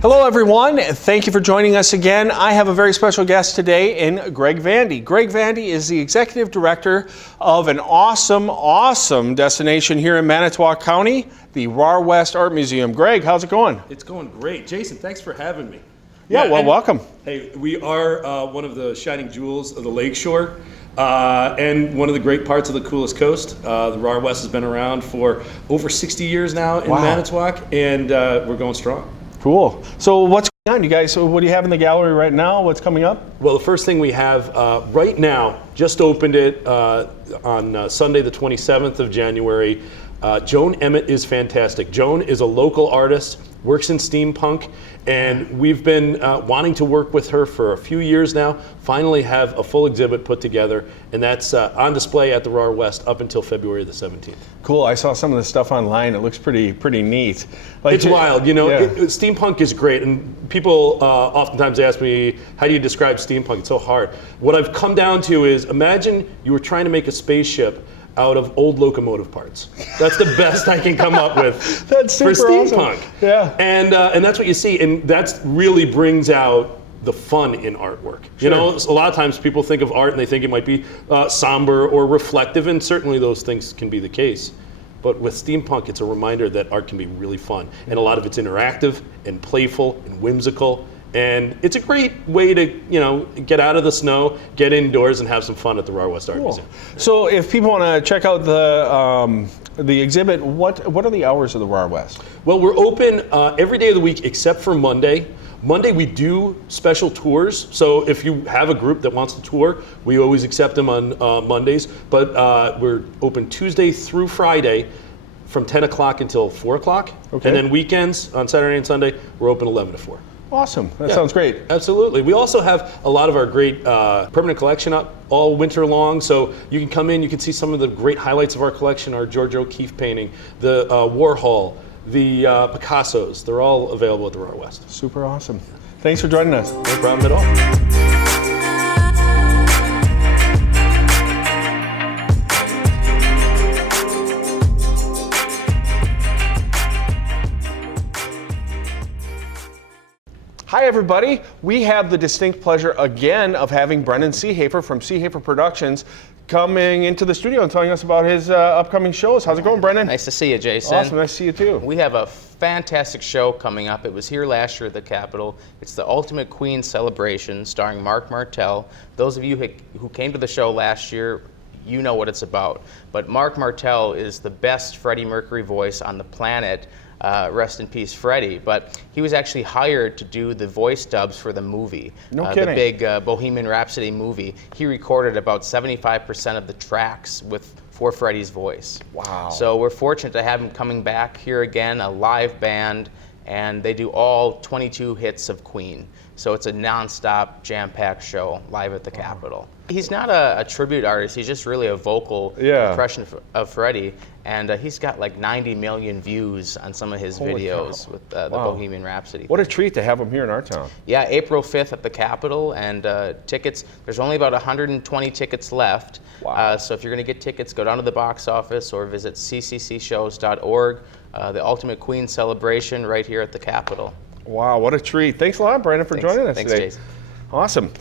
Hello everyone, thank you for joining us again. I have a very special guest today in Greg Vandy. Greg Vandy is the Executive Director of an awesome destination here in Manitowoc County, the RAR West Art Museum. Greg, how's it going? It's going great. Jason, thanks for having me. Yeah, well, welcome. Hey, we are one of the shining jewels of the lakeshore and one of the great parts of the coolest coast. The RAR West has been around for over 60 years now in Manitowoc, and we're going strong. Cool. So what's going on, you guys? So what do you have in the gallery right now? What's coming up? Well, the first thing we have right now, just opened it on Sunday the 27th of January. Joan Emmett is fantastic. Joan is a local artist, works in steampunk, and we've been wanting to work with her for a few years now. Finally have a full exhibit put together, and that's on display at the RAR West up until February the 17th. Cool. I saw some of the stuff online. It looks pretty neat. It's wild, you know. Steampunk is great, and people oftentimes ask me, how do you describe steampunk? It's so hard. What I've come down to is, imagine you were trying to make a spaceship out of old locomotive parts. That's the best I can come up with that's for steampunk. Awesome. Yeah. And that's what you see, and that really brings out the fun in artwork. Sure. You know, a lot of times people think of art and they think it might be somber or reflective, and certainly those things can be the case. But with steampunk, it's a reminder that art can be really fun, and a lot of it's interactive and playful and whimsical. And it's a great way to, you know, get out of the snow, get indoors, and have some fun at the RAR West Art Museum. So, if people want to check out the exhibit, what are the hours of the RAR West? Well, we're open every day of the week except for Monday. Monday we do special tours, so if you have a group that wants to tour, we always accept them on Mondays. But we're open Tuesday through Friday from 10 o'clock until 4 o'clock. Okay. And then weekends on Saturday and Sunday, we're open 11 to 4. Awesome. That sounds great. Absolutely. We also have a lot of our great permanent collection up all winter long, so you can come in, you can see some of the great highlights of our collection, our George O'Keeffe painting, the Warhol, the Picassos. They're all available at the RAR West. Super awesome. Thanks for joining us. No problem at all. Hi everybody, we have the distinct pleasure again of having Brendan Seehafer from Seehafer Productions coming into the studio and telling us about his upcoming shows. How's it going, Brendan? Nice to see you, Jason. Awesome, nice to see you too. We have a fantastic show coming up. It was here last year at the Capitol. It's the Ultimate Queen Celebration starring Mark Martell. Those of you who came to the show last year, you know what it's about. But Mark Martell is the best Freddie Mercury voice on the planet. Rest in peace, Freddie. But he was actually hired to do the voice dubs for the movie. No kidding. The big Bohemian Rhapsody movie. He recorded about 75% of the tracks for Freddie's voice. Wow. So we're fortunate to have him coming back here again, a live band, and they do all 22 hits of Queen. So it's a non-stop, jam-packed show live at the Capitol. He's not a tribute artist, he's just really a vocal impression of Freddie. And he's got like 90 million views on some of his videos with the Bohemian Rhapsody. What a treat to have him here in our town. Yeah, April 5th at the Capitol, and tickets, there's only about 120 tickets left. Wow. So if you're going to get tickets, go down to the box office or visit cccshows.org. The Ultimate Queen Celebration right here at the Capitol. Wow, what a treat. Thanks a lot, Brandon, for joining us Thanks, today. Jason. Awesome.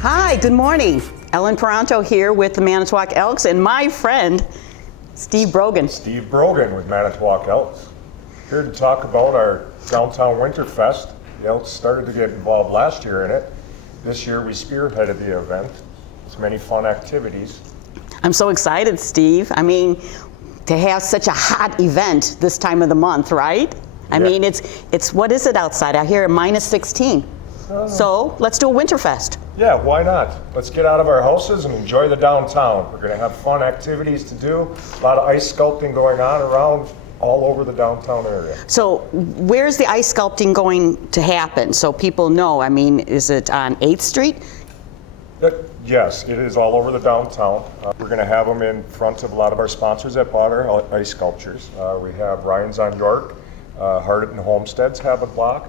Hi, good morning. Ellen Peranto here with the Manitowoc Elks and my friend, Steve Brogan. Steve Brogan with Manitowoc Elks. Here to talk about our Downtown Winterfest. The Elks started to get involved last year in it. This year we spearheaded the event. It's many fun activities. I'm so excited, Steve. I mean, to have such a hot event this time of the month, right? I mean, it's what is it outside? I hear minus 16. So let's do a Winterfest. Yeah, why not? Let's get out of our houses and enjoy the downtown. We're going to have fun activities to do. A lot of ice sculpting going on around all over the downtown area. So where's the ice sculpting going to happen? So people know, I mean, is it on 8th Street? Yes, it is all over the downtown. We're going to have them in front of a lot of our sponsors that bought our ice sculptures. We have Ryan's on York, Hardit and Homesteads have a block.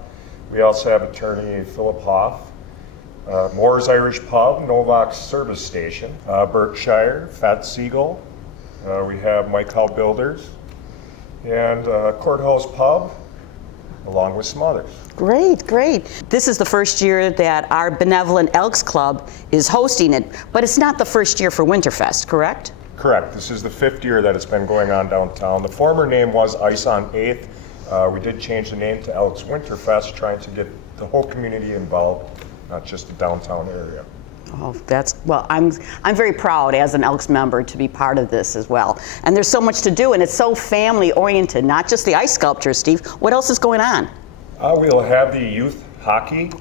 We also have attorney Philip Hoff. Moore's Irish Pub, Novak's Service Station, Berkshire, Fat Seagull. We have Mike Howe Builders, and Courthouse Pub, along with some others. Great, great. This is the first year that our Benevolent Elks Club is hosting it, but it's not the first year for Winterfest, correct? Correct. This is the 5th year that it's been going on downtown. The former name was Ice on 8th. We did change the name to Elks Winterfest, trying to get the whole community involved, not just the downtown area. Oh, well, I'm very proud as an Elks member to be part of this as well. And there's so much to do, and it's so family oriented, not just the ice sculpture, Steve. What else is going on? We'll have the youth hockey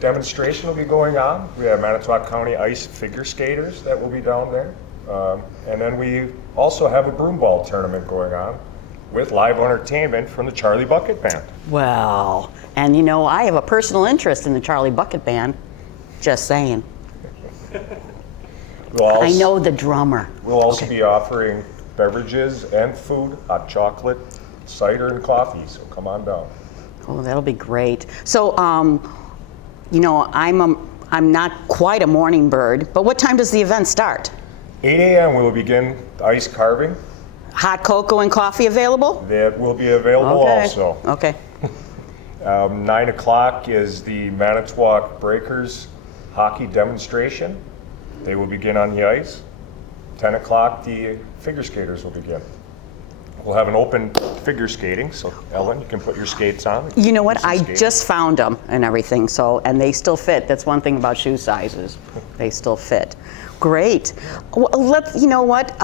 demonstration will be going on. We have Manitowoc County ice figure skaters that will be down there. And then we also have a broomball tournament going on with live entertainment from the Charlie Bucket Band. Well, and you know, I have a personal interest in the Charlie Bucket Band, just saying. I know the drummer. We'll also be offering beverages and food, hot chocolate, cider, and coffee, so come on down. Oh, that'll be great. So, you know, I'm not quite a morning bird, but what time does the event start? 8 a.m. we will begin ice carving. Hot cocoa and coffee available? That will be available also. Okay. 9 o'clock is the Manitowoc Breakers hockey demonstration. They will begin on the ice. 10 o'clock, the figure skaters will begin. We'll have an open figure skating, so Ellen, you can put your skates on. You know what? I just found them and everything, so, and they still fit. That's one thing about shoe sizes. They still fit. Great. Well, you know what?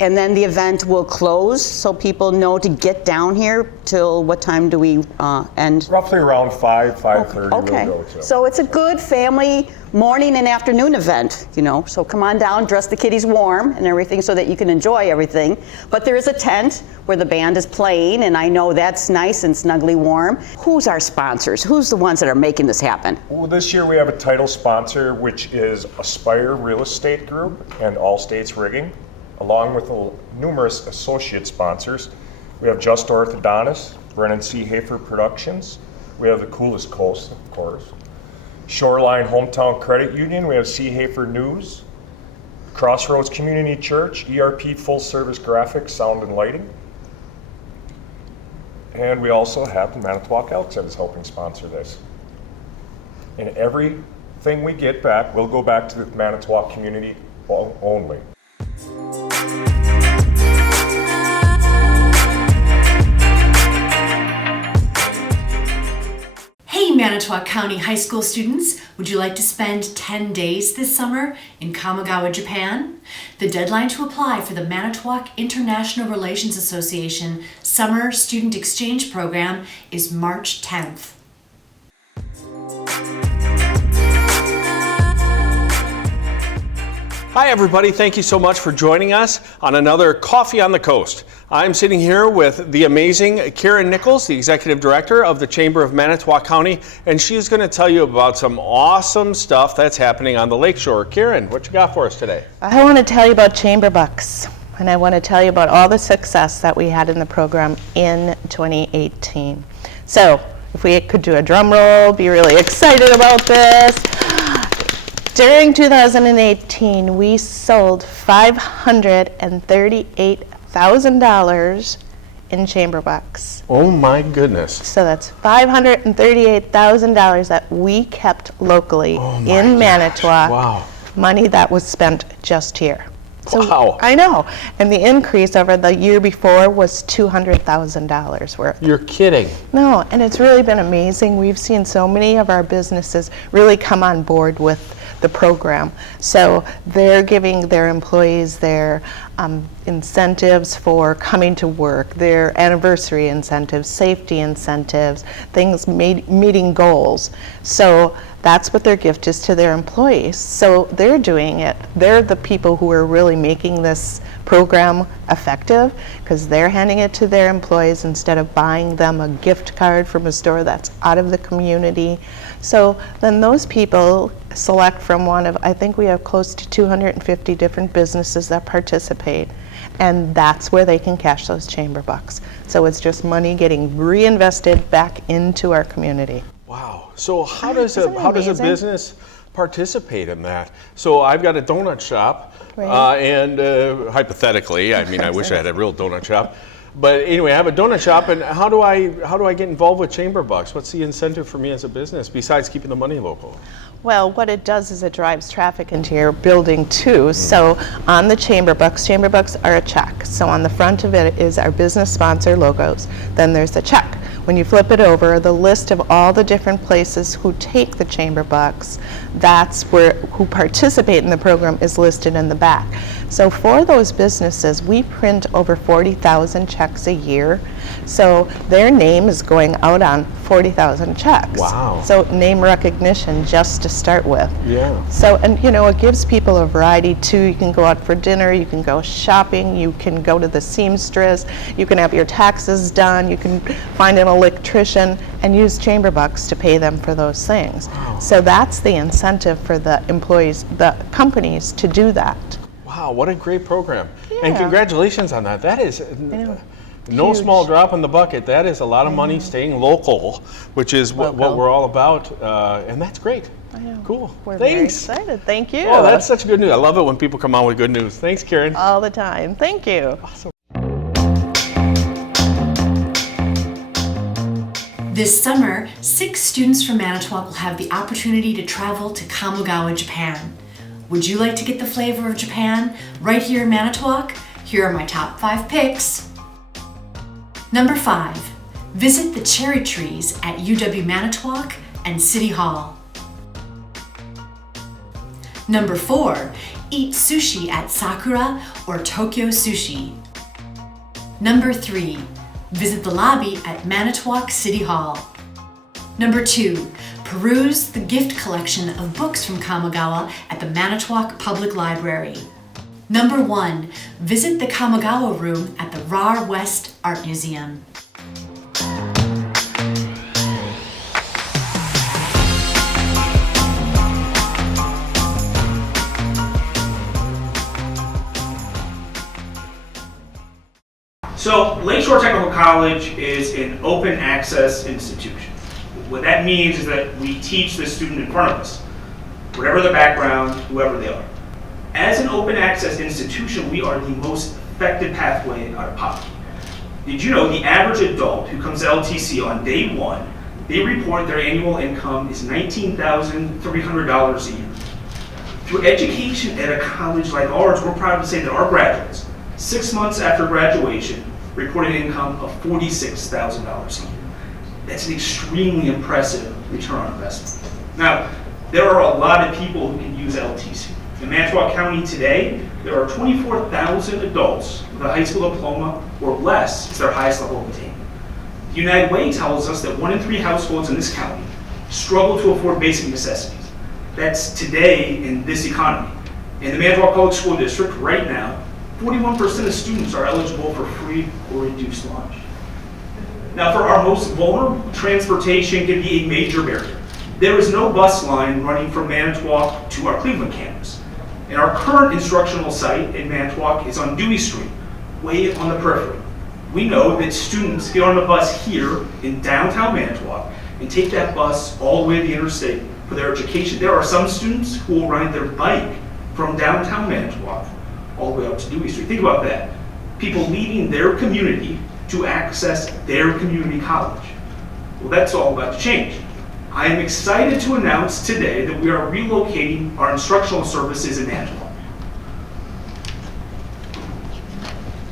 And then the event will close, so people know to get down here till what time do we end? Roughly around 5:30 Okay. we'll go to. So it's a good family morning and afternoon event, you know. So come on down, dress the kiddies warm and everything so that you can enjoy everything. But there is a tent where the band is playing, and I know that's nice and snugly warm. Who's our sponsors? Who's the ones that are making this happen? Well, this year we have a title sponsor, which is Aspire Real Estate Group and All States Rigging, along with numerous associate sponsors. We have Just Orthodontist, Brennan C. Hafer Productions. We have the Coolest Coast, of course. Shoreline Hometown Credit Union. We have C. Hafer News. Crossroads Community Church, ERP Full Service Graphics, Sound and Lighting. And we also have the Manitowoc Elks that is helping sponsor this. And everything we get back will go back to the Manitowoc community only. Hey Manitowoc County High School students, would you like to spend 10 days this summer in Kamigawa, Japan? The deadline to apply for the Manitowoc International Relations Association Summer Student Exchange Program is March 10th. Hi everybody, thank you so much for joining us on another Coffee on the Coast. I'm sitting here with the amazing Karen Nichols, the Executive Director of the Chamber of Manitowoc County, and she's going to tell you about some awesome stuff that's happening on the lakeshore. Karen, what you got for us today? I want to tell you about Chamber Bucks, and I want to tell you about all the success that we had in the program in 2018. So, if we could do a drum roll, be really excited about this. During 2018, we sold $538,000 in Chamber Bucks. Oh my goodness. So that's $538,000 that we kept locally in Manitowoc. Wow. Money that was spent just here. So Wow. I know. And the increase over the year before was $200,000 worth. You're kidding. No, and it's really been amazing. We've seen so many of our businesses really come on board with the program. So they're giving their employees their incentives for coming to work, their anniversary incentives, safety incentives, things meeting goals. So that's what their gift is to their employees. So they're doing it. They're the people who are really making this program effective because they're handing it to their employees instead of buying them a gift card from a store that's out of the community. So then those people select from one of, I think we have close to 250 different businesses that participate, and that's where they can cash those chamber bucks. So it's just money getting reinvested back into our community. Wow. So how does a Isn't it amazing? business participate in that. So I've got a donut shop, Right. and hypothetically, I mean, I wish I had a real donut shop. But anyway, I have a donut shop, and how do I get involved with Chamber Bucks? What's the incentive for me as a business besides keeping the money local? Well, what it does is it drives traffic into your building too. So on the Chamber Bucks are a check. So on the front of it is our business sponsor logos. Then there's a check. When you flip it over, the list of all the different places who take the Chamber Bucks, that's where who participate in the program is listed in the back. So for those businesses, we print over 40,000 checks a year. So their name is going out on 40,000 checks. Wow. So name recognition just to start with. Yeah. So, and you know, it gives people a variety too. You can go out for dinner, you can go shopping, you can go to the seamstress, you can have your taxes done, you can find an electrician and use Chamber Bucks to pay them for those things. Wow. So that's the incentive for the employees, the companies to do that. Wow, what a great program. And Yeah. congratulations on that. That is know. no Huge. small drop in the bucket. That is a lot of money staying local, which is what Local. we're all about. And that's great. I know. Cool. We're very Thanks. excited. Thank you. Oh, that's such good news. I love it when people come on with good news. Thanks, Karen. all the time. Thank you. This summer, 6 students from Manitowoc will have the opportunity to travel to Kamogawa, Japan. Would you like to get the flavor of Japan right here in Manitowoc? Here are my top 5 picks. Number 5, visit the cherry trees at UW Manitowoc and City Hall. Number 4, eat sushi at Sakura or Tokyo Sushi. Number 3, visit the lobby at Manitowoc City Hall. Number 2, peruse the gift collection of books from Kamogawa at the Manitowoc Public Library. Number 1, visit the Kamogawa room at the RAR West Art Museum. So Lakeshore Technical College is an open access institution. What that means is that we teach the student in front of us, whatever their background, whoever they are. As an open access institution, we are the most effective pathway out of poverty. Did you know the average adult who comes to LTC on day 1, they report their annual income is $19,300 a year. Through education at a college like ours, we're proud to say that our graduates, 6 months after graduation, reported an income of $46,000 a year. That's an extremely impressive return on investment. Now, there are a lot of people who can use LTC. In Manitowoc County today, there are 24,000 adults with a high school diploma or less is their highest level of attainment. The United Way tells us that 1 in 3 households in this county struggle to afford basic necessities. That's today in this economy. In the Manitowoc Public School District, right now, 41% of students are eligible for free or reduced lunch. Now, for our most vulnerable, transportation can be a major barrier. There is no bus line running from Manitowoc to our Cleveland campus. And our current instructional site in Manitowoc is on Dewey Street, way on the periphery. We know that students get on the bus here in downtown Manitowoc and take that bus all the way to the interstate for their education. There are some students who will ride their bike from downtown Manitowoc all the way up to Dewey Street. Think about that. People leaving their community to access their community college. Well, that's all about to change. I am excited to announce today that we are relocating our instructional services in Manitowoc.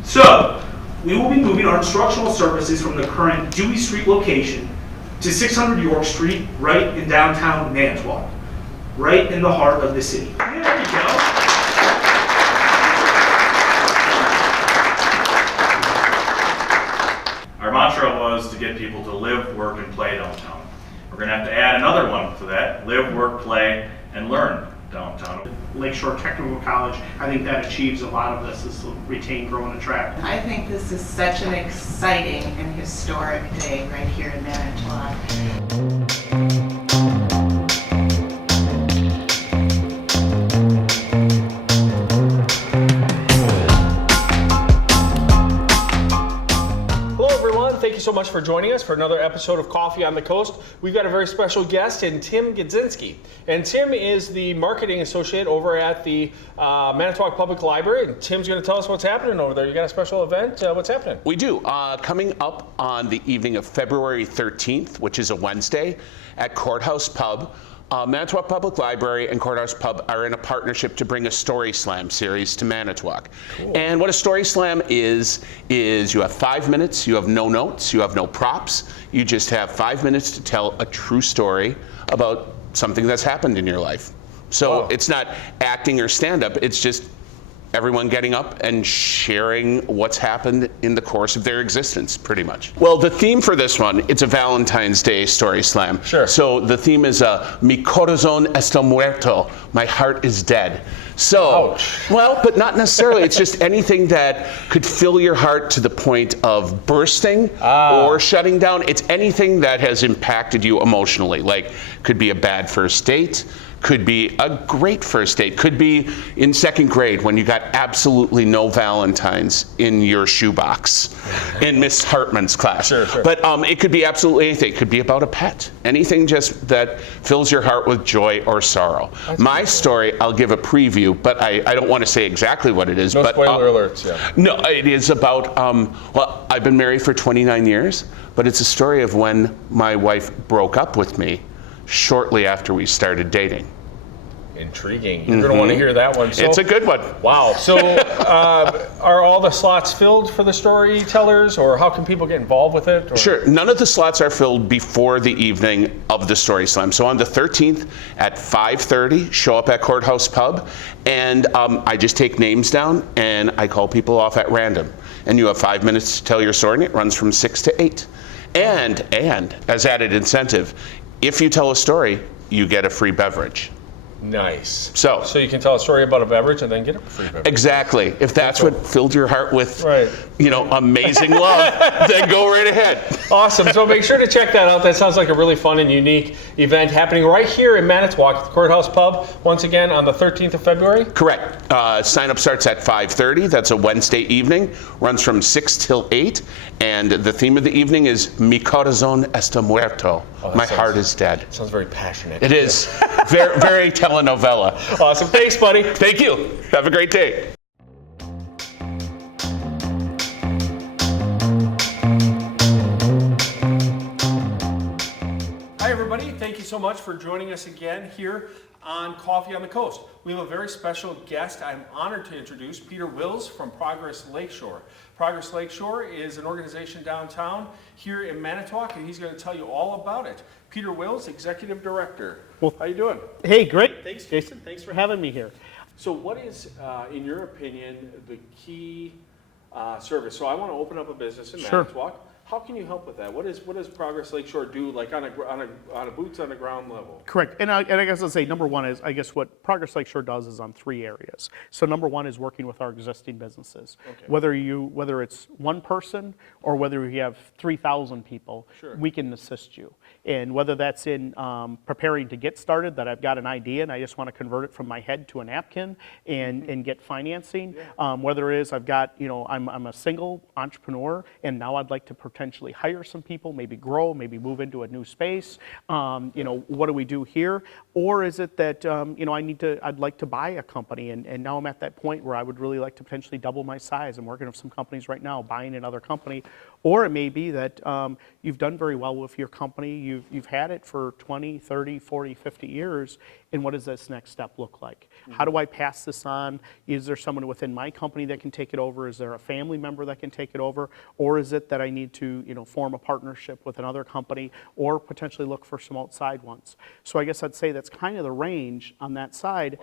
So, we will be moving our instructional services from the current Dewey Street location to 600 York Street, right in downtown Manitowoc, right in the heart of the city. There we go. Our mantra was to get people to live, work, and play downtown. We're going to have to add another one to that: live, work, play, and learn downtown. Lakeshore Technical College, I think that achieves a lot of this, is to retain, grow, and attract. I think this is such an exciting and historic day right here in Manitowoc. so much for joining us for another episode of Coffee on the Coast. We've got a very special guest in Tim Gudzinski. And Tim is the marketing associate over at the Manitowoc Public Library. And Tim's going to tell us what's happening over there. You got a special event? What's happening? We do. Coming up on the evening of February 13th, which is a Wednesday, at Courthouse Pub, Manitowoc Public Library and Courthouse Pub are in a partnership to bring a Story Slam series to Manitowoc. Cool. And what a Story Slam is you have 5 minutes, you have no notes, you have no props, you just have 5 minutes to tell a true story about something that's happened in your life. So It's not acting or stand-up, it's just everyone getting up and sharing what's happened in the course of their existence, pretty much. Well, the theme for this one, it's a Valentine's Day Story Slam. Sure. So the theme is Mi corazón está muerto, my heart is dead. So, ouch. Well, but not necessarily. It's just anything that could fill your heart to the point of bursting or shutting down. It's anything that has impacted you emotionally. Like, could be a bad first date, could be a great first date, could be in second grade when you got absolutely no Valentines in your shoebox in Miss Hartman's class. Sure. But it could be absolutely anything. It could be about a pet. Anything just that fills your heart with joy or sorrow. My story, I'll give a preview, but I don't want to say exactly what it is. No but, spoiler alerts, yeah. No, it is about, well, I've been married for 29 years, but it's a story of when my wife broke up with me shortly after we started dating. Intriguing. You're going to want to hear that one. It's a good one. Wow. So are all the slots filled for the storytellers, or how can people get involved with it? Or? Sure. None of the slots are filled before the evening of the Story Slam. So on the 13th at 5:30, show up at Courthouse Pub, and I just take names down and I call people off at random. And you have 5 minutes to tell your story, and it runs from 6 to 8. And as added incentive, if you tell a story, you get a free beverage. Nice. So you can tell a story about a beverage and then get a free beverage. Exactly. If that's what filled your heart with, amazing love, then go right ahead. Awesome. So make sure to check that out. That sounds like a really fun and unique event happening right here in Manitowoc at the Courthouse Pub, once again on the 13th of February? Correct. Sign up starts at 5:30. That's a Wednesday evening. Runs from 6 till 8. And the theme of the evening is Mi corazón está muerto. My heart is dead. Sounds very passionate. It is. Very, very telenovela. Awesome. Thanks, buddy. Thank you. Have a great day. Hi, everybody. Thank you so much for joining us again here on Coffee on the Coast. We have a very special guest. I'm honored to introduce Peter Wills from Progress Lakeshore. Progress Lakeshore is an organization downtown here in Manitowoc, and he's going to tell you all about it. Peter Wills, Executive Director. Well, how you doing? Hey, great. Thanks, Jason. Thanks for having me here. So what is, in your opinion, the key service? So I want to open up a business in Manitowoc. How can you help with that? What does Progress Lakeshore do, like on a boots on the ground level? Correct. And I guess I'll say number one is, I guess what Progress Lakeshore does is on 3 areas. So number one is working with our existing businesses. Okay. Whether it's one person or whether we have 3,000 people, we can assist you. And whether that's in preparing to get started, that I've got an idea and I just want to convert it from my head to a napkin and get financing. Whether it is I've got, I'm a single entrepreneur and now I'd like to potentially hire some people, maybe grow, maybe move into a new space. What do we do here? Or is it that I'd like to buy a company and now I'm at that point where I would really like to potentially double my size. I'm working with some companies right now, buying another company. Or it may be that you've done very well with your company, you've had it for 20, 30, 40, 50 years, and what does this next step look like? How do I pass this on? Is there someone within my company that can take it over? Is there a family member that can take it over? Or is it that I need to form a partnership with another company or potentially look for some outside ones? So I guess I'd say that's kind of the range on that side.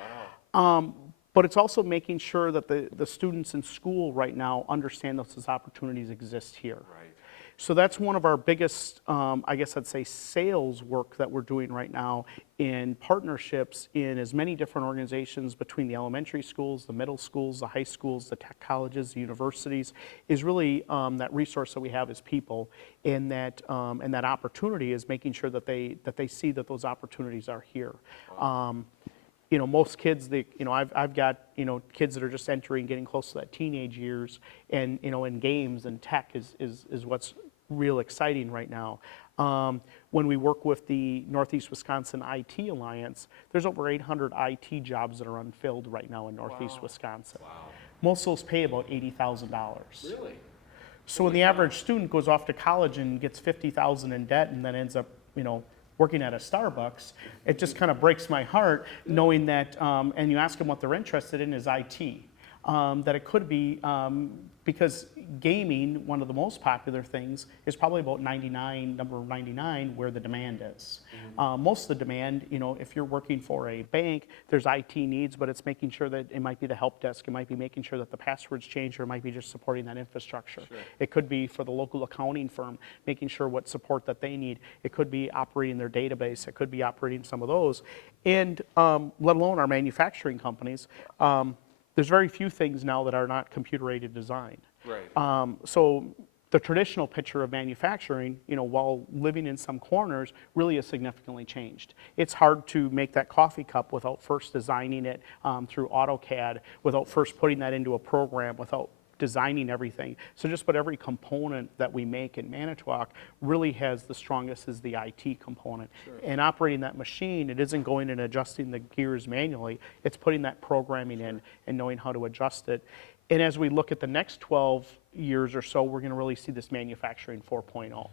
Wow. But it's also making sure that the students in school right now understand that those opportunities exist here. Right. So that's one of our biggest, I guess I'd say, sales work that we're doing right now in partnerships in as many different organizations between the elementary schools, the middle schools, the high schools, the tech colleges, the universities, is really that resource that we have as people, and that opportunity is making sure that they see that those opportunities are here. Wow. Most kids, I've got, kids that are just entering, getting close to that teenage years, and, in games and tech is what's real exciting right now. When we work with the Northeast Wisconsin IT Alliance, there's over 800 IT jobs that are unfilled right now in Northeast Wisconsin. Most of those pay about $80,000. Really? So when the average student goes off to college and gets $50,000 in debt and then ends up, working at a Starbucks, it just kind of breaks my heart knowing that, and you ask them what they're interested in is IT. That it could be because gaming, one of the most popular things, is probably about number 99, where the demand is. Most of the demand, if you're working for a bank, there's IT needs, but it's making sure that it might be the help desk, it might be making sure that the passwords change, or it might be just supporting that infrastructure. Sure. It could be for the local accounting firm, making sure what support that they need. It could be operating their database, it could be operating some of those. And let alone our manufacturing companies, there's very few things now that are not computer-aided design. Right. So the traditional picture of manufacturing, while living in some corners, really has significantly changed. It's hard to make that coffee cup without first designing it through AutoCAD, without first putting that into a program, without designing everything. So just about every component that we make in Manitowoc really has the strongest is the IT component. Sure. And operating that machine, it isn't going and adjusting the gears manually, it's putting that programming in and knowing how to adjust it. And as we look at the next 12 years or so, we're going to really see this manufacturing 4.0.